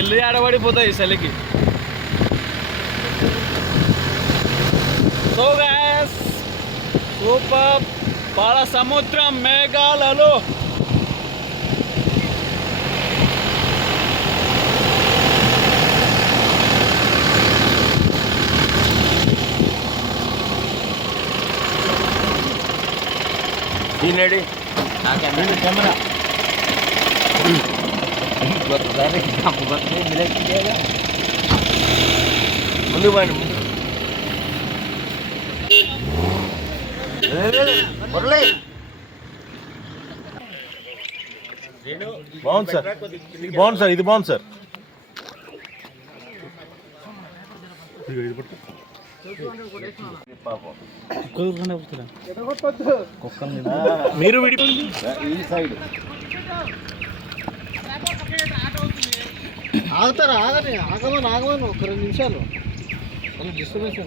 ఎల్లు ఆడబడిపోతాయి చలికి so gas super పాల సముద్రం మేఘాలలో దీనేడి కెమెరా. ముందు పోండి బాగుంది సార్ ఇది బాగుంది సార్ ఇది బాగుంది సార్ మీరు విడి ఈ సైడ్ ఆగుతారా? ఆగని ఆగమని ఆగమని. ఒక రెండు నిమిషాలు. డిస్టర్బెన్స్